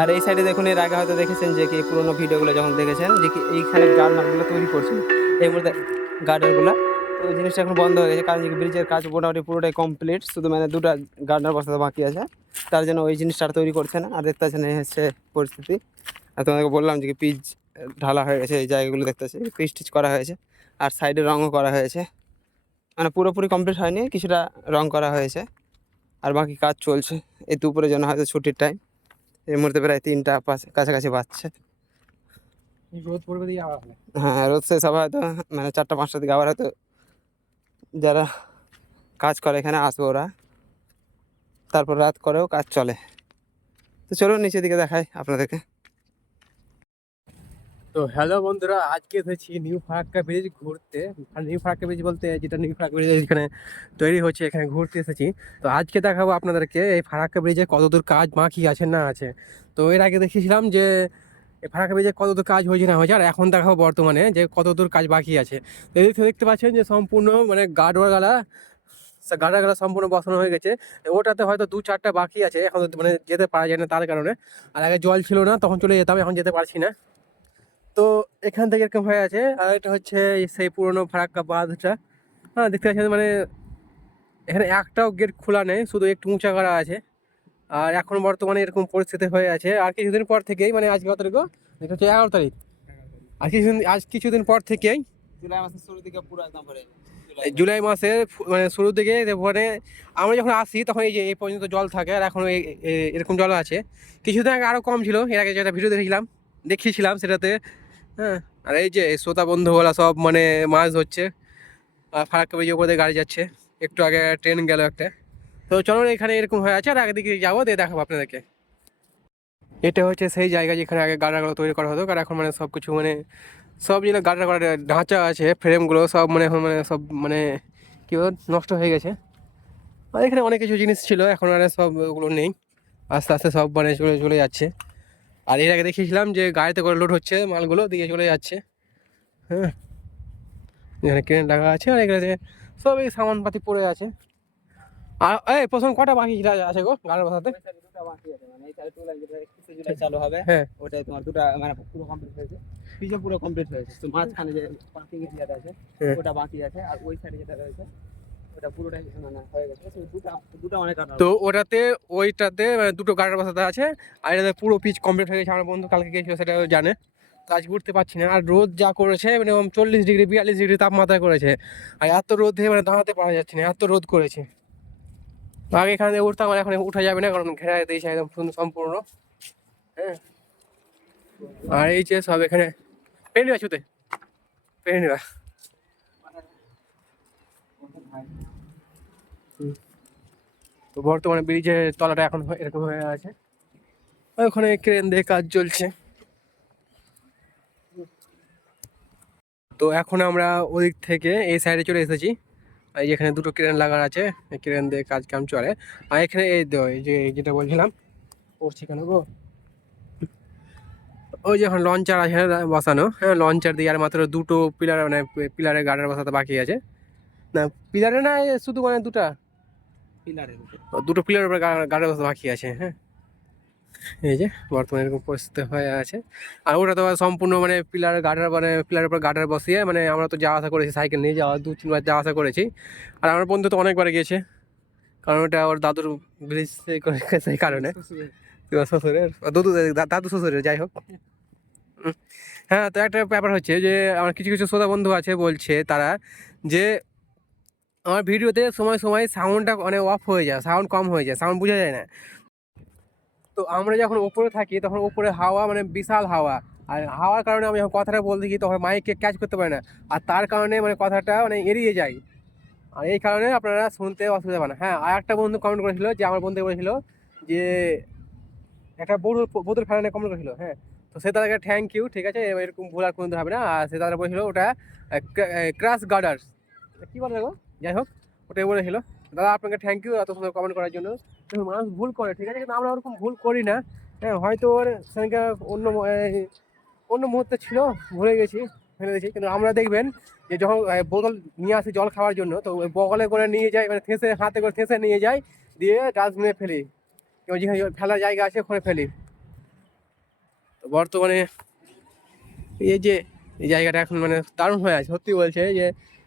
আর এই সাইডে দেখুন, এর আগে হয়তো দেখেছেন যে কি পুরোনো ভিডিওগুলো যখন দেখেছেন যে কি এইখানে গার্ডারগুলো তৈরি করছে এই মুহূর্তে, গার্ডারগুলো। তো ওই জিনিসটা এখন বন্ধ হয়ে গেছে, কারণ ব্রিজের কাজ মোটামুটি পুরোটাই কমপ্লিট, শুধু মানে দুটো গার্ডার বসাতে বাকি আছে। তার জন্য ওই জিনিসটা আর তৈরি করছে না। আর দেখতে পাচ্ছেন এই হচ্ছে পরিস্থিতি। আর তোমাদেরকে বললাম যে কি পিচ ঢালা হয়ে গেছে, এই জায়গাগুলো দেখতে পাচ্ছি পিচ টিচ করা হয়েছে। আর সাইডে রঙও করা হয়েছে, মানে পুরোপুরি কমপ্লিট হয়নি, কিছুটা রং করা হয়েছে। আর বাকি কাজ চলছে। এই দুপুরের জন্য হয়তো ছুটির টাইম। এই মুহূর্তে প্রায় 3টা কাছাকাছি বাজছে। রোদ পড়বে দিয়ে আবার হবে। হ্যাঁ, রোদ শেষ হবে হয়তো, মানে 4টা 5টার দিকে আবার হয়তো যারা কাজ করে এখানে আসবে ওরা, তারপর রাত করেও কাজ চলে। তো চলো নিচের দিকে দেখাই আপনাদেরকে। তো হ্যালো বন্ধুরা, আজকে এসেছি নিউ ফারাক্কা ব্রিজ ঘুরতে। আর নিউ ফারাক্কা ব্রিজ বলতে যেটা নিউ ফারাক্কা ব্রিজ এখানে তৈরি হচ্ছে, এখানে ঘুরতে এসেছি। তো আজকে দেখাবো আপনাদেরকে এই ফারাক্কা ব্রিজে কতদূর কাজ বাকি আছে না আছে। তো এর আগে দেখিয়েছিলাম যে এই ফারাক্কা ব্রিজে কতদূর কাজ হয়েছে না হয়েছে, আর এখন দেখাবো বর্তমানে যে কতদূর কাজ বাকি আছে। তো এই দেখতে পাচ্ছেন যে সম্পূর্ণ মানে গাডারগুলা সম্পূর্ণ বসানো হয়ে গেছে। ওটাতে হয়তো 2-4টা বাকি আছে, এখন মানে যেতে পারা যায় না তার কারণে। আর আগে জল ছিল না, তখন চলে যেতাম, এখন যেতে পারছি না। তো এখান থেকে এরকম হয়ে আছে। আর এটা হচ্ছে সেই পুরনো ফারাক্কা বাঁধটা। হ্যাঁ, দেখতে পাচ্ছেন মানে এখানে একটাও গেট খোলা নেই, শুধু একটু উঁচা করা আছে। আর এখন বর্তমানে এরকম পরিস্থিতি হয়ে আছে। আর কিছুদিন পর থেকেই, মানে আজকে কত তারিখ? এটা হচ্ছে 11 তারিখ। আজ কিছুদিন পর থেকেই জুলাই মাসের শুরুর দিকে পুরো একদম ভরে যাবে। জুলাই মাসের মানে শুরুর দিকে পরে আমরা যখন আসি তখন এই যে এই পর্যন্ত জল থাকে, আর এখন এরকম জল আছে। কিছুদিন আগে আরও কম ছিল, এর আগে যেটা ভিডিও দেখিয়েছিলাম সেটাতে। হ্যাঁ, আর এই যে শ্রোতা বন্ধুগুলা সব মানে মাছ ধরছে, আর ফারাক্কা ব্রিজের উপর দিয়ে গাড়ি যাচ্ছে। একটু আগে ট্রেন গেল একটা। তো চলো, এখানে এরকম হয়ে আছে, আর আগে দিকে যাবো, দিয়ে দেখাবো আপনাদেরকে। এটা হচ্ছে সেই জায়গা যেখানে আগে গাড়াগুলো তৈরি করা হতো, আর এখন মানে সব কিছু মানে সব যেগুলো গাড়া করার ঢাঁচা আছে, ফ্রেমগুলো সব মানে এখন মানে সব মানে কী বল নষ্ট হয়ে গেছে। আর এখানে অনেক কিছু জিনিস ছিল, এখন আর সব ওগুলো নেই। আস্তে আস্তে সব মানে চলে চলে যাচ্ছে। আর এর আগে দেখিয়েছিলাম যে গাড়িতে করে লোড হচ্ছে, মালগুলো দিয়ে চলে যাচ্ছে। হ্যাঁ, এখানে ক্রেন লাগা আছে, আর এখানে সব এই সামানপাতি পড়ে আছে। আর এই প্রথম কটা বাকি আছে গো গাড়ির বসাতে? দুটো বাকি আছে, মানে এই সাইডে টু লাইন যেটা 31 জুলাই চালু হবে, হ্যাঁ, ওটাই তোমার দুটো মানে পুরো কমপ্লিট হয়েছে। পিছে পুরো কমপ্লিট হয়েছে, তো মাঝখানে যে পার্কিং এরিয়াটা আছে হ্যাঁ। ওটা বাকি আছে। আর ওই সাইডে যেটা রয়েছে ওটা পুরোটাই মানে হয়ে গেছে। তো দুটো দুটো অনেক কাটা তো ওইটাতে মানে দুটো গাড়ির বসাতে আছে। আর এটাতে পুরো পিচ কমপ্লিট হয়ে গেছে। আমার বন্ধু কালকে গিয়েছিল, সেটা জানে। তো আজ ঘুরতে পারছি না। আর রোদ যা করেছে মানে 40 ডিগ্রি 42 ডিগ্রি তাপমাত্রা করেছে। আর এত রোদে মানে দাঁড়াতে পারা যাচ্ছে না, এত রোদ করেছে। তো আগে এখানে দিয়ে উঠতাম, আর এখন উঠা যাবে না, কারণ ঘেরা দিয়েছে একদম সম্পূর্ণ। হ্যাঁ, আর এই যে সব এখানে পেয়ে নিবা ছুতে পেয়ে নিবা। তো বর্তমানে ব্রিজের তলাটা এখন এরকম হয়ে আছে, ওখানে ক্রেন দিয়ে কাজ চলছে। তো এখন আমরা ওদিক থেকে এই সাইডে চলে এসেছি। এই যেখানে দুটো ক্রেন লাগা আছে, এই ক্রেন দিয়ে কাজ কাম চলে। আর এখানে এই যে যেটা বলছিলাম পড়ছি কেন গো, ওই যে এখন লঞ্চার আছে বসানো। হ্যাঁ, লঞ্চার দিয়ে আর মাত্র দুটো পিলার মানে পিলারের গার্ডার বসাতে বাকি আছে। না, পিলারে না, শুধু মানে পিলারের উপর। দুটো পিলারের উপরে গার্ডার বসাতে বাকি আছে। হ্যাঁ, এই যে বর্তমানে এরকম পরিস্থিতি হয়ে আছে। আর ওটা তো সম্পূর্ণ মানে পিলারের উপর গার্ডার বসিয়ে, মানে আমরা তো যাওয়া আসা করেছি, সাইকেল নিয়ে 2-3 বার যাওয়া আসা করেছি। আর আমার বন্ধু তো অনেকবার গিয়েছে, কারণ ওটা ওর দাদুর ব্রিজ, সেই কারণে। তোমার শ্বশুরের দাদু শ্বশুরের, যাই হোক। হ্যাঁ, তো একটা ব্যাপার হচ্ছে যে আমার কিছু কিছু শ্রোতা বন্ধু আছে, বলছে তারা যে আমার ভিডিওতে সময় সময় সাউন্ডটা মানে অফ হয়ে যায়, সাউন্ড কম হয়ে যায়, সাউন্ড বোঝা যায় না। তো আমরা যখন ওপরে থাকি তখন ওপরে হাওয়া মানে বিশাল হাওয়া। আর হাওয়ার কারণে আমি যখন কথাটা বলতে গিয়ে তখন মাইককে ক্যাচ করতে পারি না। আর তার কারণে মানে কথাটা মানে এড়িয়ে যায়। আর এই কারণে আপনারা শুনতে অসুবিধা পান। হ্যাঁ, আর একটা বন্ধু কমেন্ট করেছিল, যে আমার বন্ধু বলেছিল যে একটা বোতল ফেলানো কমেন্ট করেছিল। হ্যাঁ, তো সে তাদেরকে থ্যাংক ইউ, ঠিক আছে, এরকম ভুল আর কোনোদিন হবে না। আর সে তাদের বলেছিল ওটা ক্রাশ গার্ডার্স, কী বলে গো, যাই হোক, ওটাই বলেছিল। দাদা আপনাকে থ্যাংক ইউ এত সুন্দর কমেন্ট করার জন্য। মানুষ ভুল করে, ঠিক আছে, কিন্তু আমরা ওরকম ভুল করি না। হ্যাঁ, হয়তো ওর সেখানে অন্য মুহূর্তে ছিল, ভুলে গেছি, ফেলে দিয়েছি। কিন্তু আমরা দেখবেন যে যখন বোতল নিয়ে আসি জল খাওয়ার জন্য, তো ওই বগলে করে নিয়ে যাই, মানে হাতে করে থেঁসে নিয়ে যাই, দিয়ে ডাস্টবিনে ফেলি, যেখানে ফেলার জায়গা আছে ওখানে ফেলি। বর্তমানে এই যে এই জায়গাটা এখন মানে দারুণ হয়ে আছে, সত্যি বলছে যে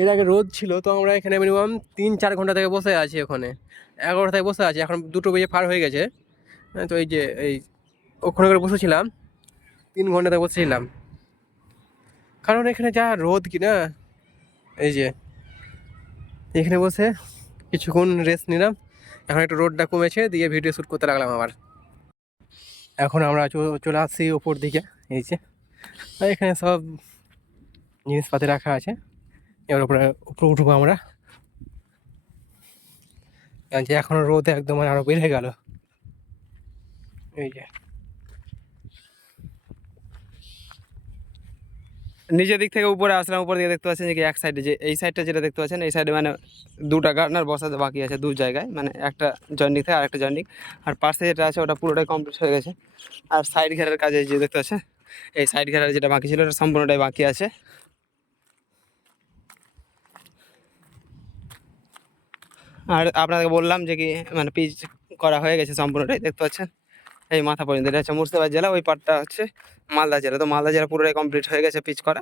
এর আগে রোদ ছিল, তো আমরা এখানে মিনিমাম 3-4 ঘন্টা থেকে বসে আছি, ওখানে 11টা থেকে বসে আছি, এখন 2টো বেজে পার হয়ে গেছে। তো এই যে এই ওখানে করে বসেছিলাম, 3 ঘন্টা থেকে বসেছিলাম, কারণ এখানে যা রোদ কি না। এই যে এখানে বসে কিছুক্ষণ রেস্ট নিলাম, এখন একটু রোদটা কমেছে, দিয়ে ভিডিও শ্যুট করতে লাগলাম আবার। এখন আমরা চলে আসছি ওপর দিকে। এই যে আর এখানে সব জিনিসপাতি রাখা আছে, এবার উপরে উপরে উঠবো আমরা, কারণ যে এখনো রোদ একদম আরো বেড়ে গেল। এই যে নিচের দিক থেকে উপরে আসলাম, উপর দিকে দেখতে পাচ্ছেন যে কি এক সাইডে, যে এই সাইডটা যেটা দেখতে পাচ্ছেন, এই সাইডে মানে দুটা গার্ডনার বসাতে বাকি আছে, দু জায়গায়, মানে একটা জয়েন্টিং থেকে আরেকটা জয়েন্টিং। আর পাশে যেটা আছে ওটা পুরোটাই কমপ্লিট হয়ে গেছে। আর সাইড ঘেরার কাজে যে দেখতে পাচ্ছেন, এই সাইড ঘেরার যেটা বাকি ছিল ওটা সম্পূর্ণটাই বাকি আছে। আর আপনাদেরকে বললাম যে কি মানে পিচ করা হয়ে গেছে সম্পূর্ণটাই, দেখতে পাচ্ছেন এই মাথা পর্যন্ত। এটা হচ্ছে মুর্শিদাবাদ জেলা, ওই পার্টটা হচ্ছে মালদা জেলা। তো মালদা জেলা পুরোটাই কমপ্লিট হয়ে গেছে পিচ করা,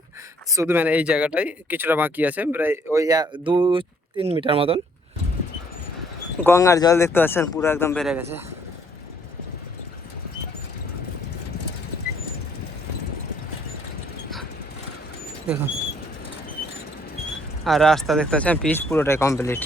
শুধু মানে এই জায়গাটাই কিছুটা বাকি আছে, প্রায় ওই 2-3 মিটার মতন। গঙ্গার জল দেখতে পাচ্ছেন পুরো একদম বেড়ে গেছে, দেখুন। আর রাস্তা দেখতে পাচ্ছেন পিচ পুরোটাই কমপ্লিট।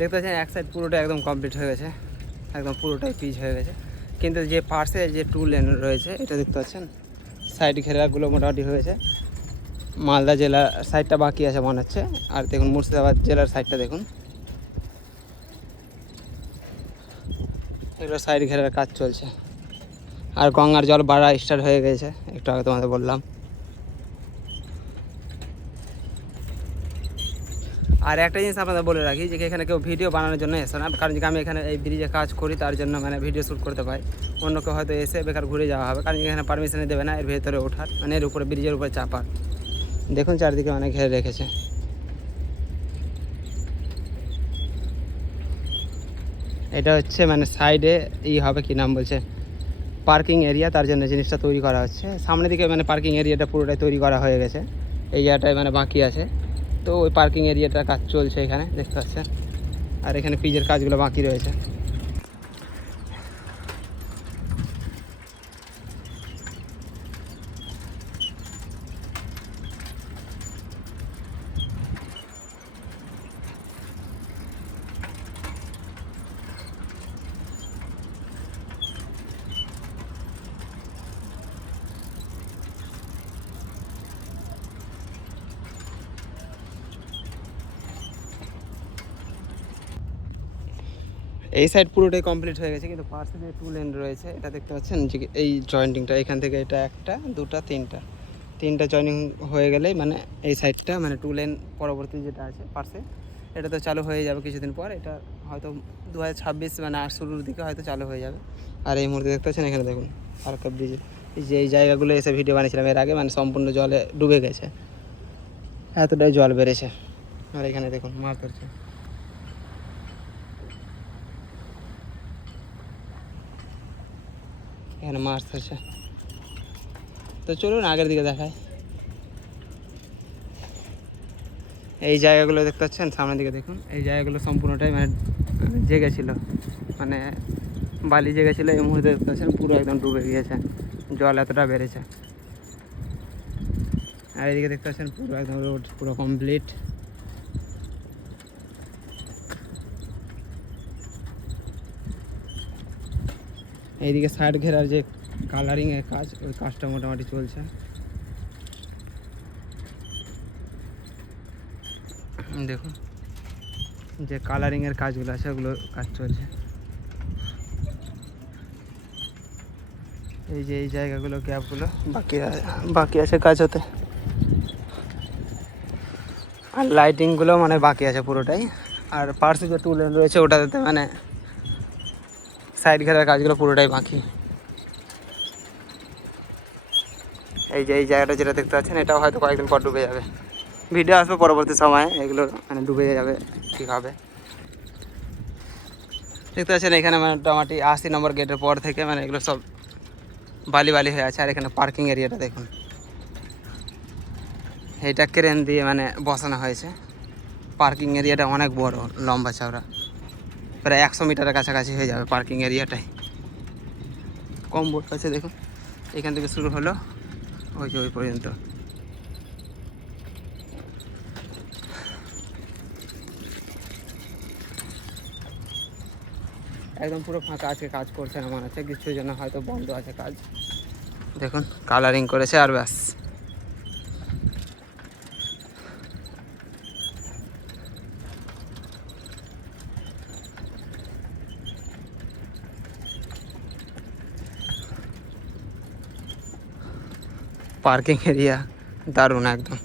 দেখতে পাচ্ছেন এক সাইড পুরোটাই একদম কমপ্লিট হয়ে গেছে, একদম পুরোটাই পিচ হয়ে গেছে। কিন্তু যে পাশে যে 2 লেন রয়েছে এটা দেখতে পাচ্ছেন, সাইড ঘেরাগুলো মোটামুটি হয়েছে। মালদা জেলার সাইডটা বাকি আছে মনে হচ্ছে। আর দেখুন মুর্শিদাবাদ জেলার সাইডটা দেখুন, এগুলো সাইড ঘেরার কাজ চলছে। আর গঙ্গার জল বাড়া স্টার্ট হয়ে গেছে, একটু আগে তোমাদের বললাম। আর একটা জিনিস আপনাদের বলে রাখি যে এখানে কেউ ভিডিও বানানোর জন্য এসে না, কারণ যে আমি এখানে এই ব্রিজে কাজ করি, তার জন্য মানে ভিডিও শ্যুট করতে পাই। অন্য কেউ হয়তো এসে বেকার ঘুরে যাওয়া হবে, কারণ এখানে পারমিশনে দেবে না এর ভেতরে ওঠার, মানে এর উপরে ব্রিজের উপরে চাপার। দেখুন চারদিকে মানে ঘিরে রেখেছে। এটা হচ্ছে মানে সাইডে হবে কি নাম বলছে, পার্কিং এরিয়া, তার জন্য জিনিসটা তৈরি করা হচ্ছে। সামনের দিকে মানে পার্কিং এরিয়াটা পুরোটাই তৈরি করা হয়ে গেছে, এই জায়গাটায় মানে বাকি আছে। তো ওই পার্কিং এরিয়াটার কাজ চলছে এখানে দেখতে পাচ্ছেন। আর এখানে পিচের কাজগুলো বাকি রয়েছে। এই সাইড পুরোটাই কমপ্লিট হয়ে গেছে, কিন্তু পাশে যে 2 লেন রয়েছে এটা দেখতে পাচ্ছেন যে এই জয়েন্টিংটা এখান থেকে এটা একটা দুটা তিনটা জয়েনিং হয়ে গেলেই মানে এই সাইডটা মানে 2 লেন পরবর্তী যেটা আছে পাশে, এটা তো চালু হয়ে যাবে কিছুদিন পর। এটা হয়তো 2026 মানে শুরুর দিকে হয়তো চালু হয়ে যাবে। আর এই মুহূর্তে দেখতে পাচ্ছেন এখানে দেখুন ফারাক্কা ব্রিজে এই যে এই জায়গাগুলো এসে ভিডিও বানিয়েছিলাম এর আগে, মানে সম্পূর্ণ জলে ডুবে গেছে, এতটাই জল বেড়েছে। আর এখানে দেখুন মাছ ধরছে, এখানে মাছ ধরছে। তো চলুন আগের দিকে দেখায়। এই জায়গাগুলো দেখতে পাচ্ছেন, সামনের দিকে দেখুন, এই জায়গাগুলো সম্পূর্ণটাই মানে জেগেছিল, মানে বালি জেগেছিল। এই মুহূর্তে দেখতে পাচ্ছেন পুরো একদম ডুবে গিয়েছে, জল এতটা বেড়েছে। আর এদিকে দেখতে পাচ্ছেন পুরো একদম রোড পুরো কমপ্লিট। এইদিকে সাইড ঘেরার যে কালারিংয়ের কাজ, ওই কাজটা মোটামুটি চলছে। দেখুন যে কালারিংয়ের কাজগুলো আছে ওগুলো কাজ চলছে। এই যে এই জায়গাগুলো গ্যাপগুলো বাকি আছে কাজ হতে। আর লাইটিংগুলো মানে বাকি আছে পুরোটাই। আর পার্শ্বে যে টুল রয়েছে ওটাতে মানে সাইড ঘেরার কাজগুলো পুরোটাই বাকি। এই যে এই জায়গাটা যেটা দেখতে পাচ্ছেন এটাও হয়তো কয়েকদিন পর ডুবে যাবে। ভিডিও আসবে পরবর্তী সময়ে এগুলো মানে ডুবে যাবে ঠিক হবে। দেখতে পাচ্ছেন এখানে মোটামুটি 80 নম্বর গেটের পর থেকে মানে এগুলো সব বালি হয়ে আছে। আর এখানে পার্কিং এরিয়াটা দেখুন, এইটা ক্রেন দিয়ে মানে বসানো হয়েছে। পার্কিং এরিয়াটা অনেক বড়, লম্বা চওড়া, প্রায় 100 মিটারের কাছাকাছি হয়ে যাবে পার্কিং এরিয়াটাই। কম বোর্ড আছে দেখুন, এখান থেকে শুরু হলো ওই যে ওই পর্যন্ত। একদম পুরো ফাঁকা আজকে কাজ করছে না মনে হচ্ছে, কিছুর জন্য হয়তো বন্ধ আছে কাজ। দেখুন কালারিং করেছে আর ব্যাস। পার্কিং এরিয়া দারুণ একদম।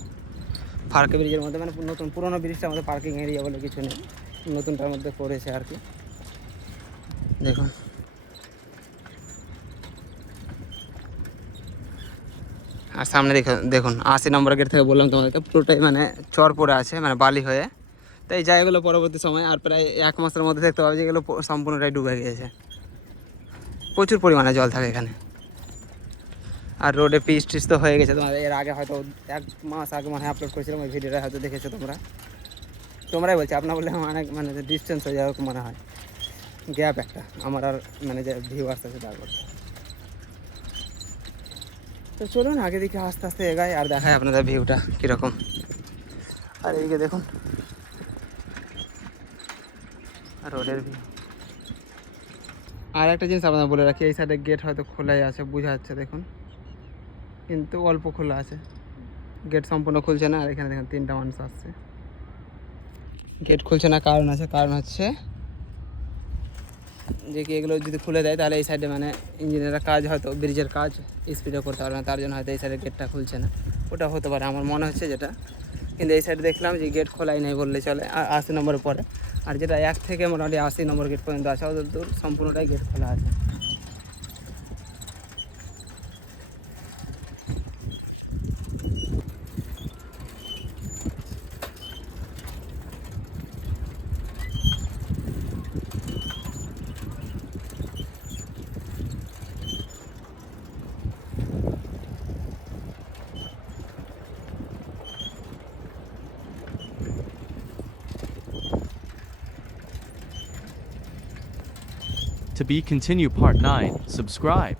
ফারকে ব্রিজের মধ্যে মানে নতুন পুরোনো ব্রিজটার মধ্যে পার্কিং এরিয়া বলে কিছু নেই, নতুনটার মধ্যে করেছে আর কি। দেখুন আর সামনে দেখুন 80 নম্বর গেট থেকে বললাম তোমাদেরকে পুরোটাই মানে চর পড়ে আছে, মানে বালি হয়ে। তো এই জায়গাগুলো পরবর্তী সময় আর প্রায় 1 মাসের মধ্যে দেখতে পাবে যেগুলো সম্পূর্ণটাই ডুবে গিয়েছে। প্রচুর পরিমাণে জল থাকে এখানে। আর রোডে পিচ টিচ তো হয়ে গেছে তোমার, এর আগে হয়তো 1 মাস আগে মানে আপলোড করেছিলাম, ওই ভিডিওটা হয়তো দেখেছো তোমরাই বলছি, আপনার বললে অনেক মানে ডিস্টেন্স হয়ে যাবে মনে হয়, গ্যাপ একটা আমার আর মানে যে ভিউ আসতে আছে তারপর। তো চলুন আগে দিকে আস্তে আস্তে এগাই আর দেখায় আপনাদের ভিউটা কীরকম। আর এইদিকে দেখুন রোডের ভিউ। আর একটা জিনিস আপনাদের বলে রাখি, এই সাইডে গেট হয়তো খোলাই আছে বোঝা যাচ্ছে দেখুন, কিন্তু অল্প খোলা আছে, গেট সম্পূর্ণ খুলছে না। আর এখানে দেখুন 3টা মানুষ আসছে, গেট খুলছে না কারণ আছে, কারণ হচ্ছে যে কি এগুলো যদি খুলে দেয় তাহলে এই সাইডে মানে ইঞ্জিনিয়ারের কাজ হয়তো ব্রিজের কাজ স্পিডে করতে পারবে না, তার জন্য হয়তো এই সাইডে গেটটা খুলছে না। ওটা হতে পারে আমার মনে হচ্ছে যেটা, কিন্তু এই সাইডে দেখলাম যে গেট খোলাই নেই বললে চলে 80 নম্বরের পরে। আর যেটা 1 থেকে মোটামুটি 80 নম্বর গেট পর্যন্ত আছে ওদের দূর সম্পূর্ণটাই গেট খোলা আছে। To be continue part 9, subscribe.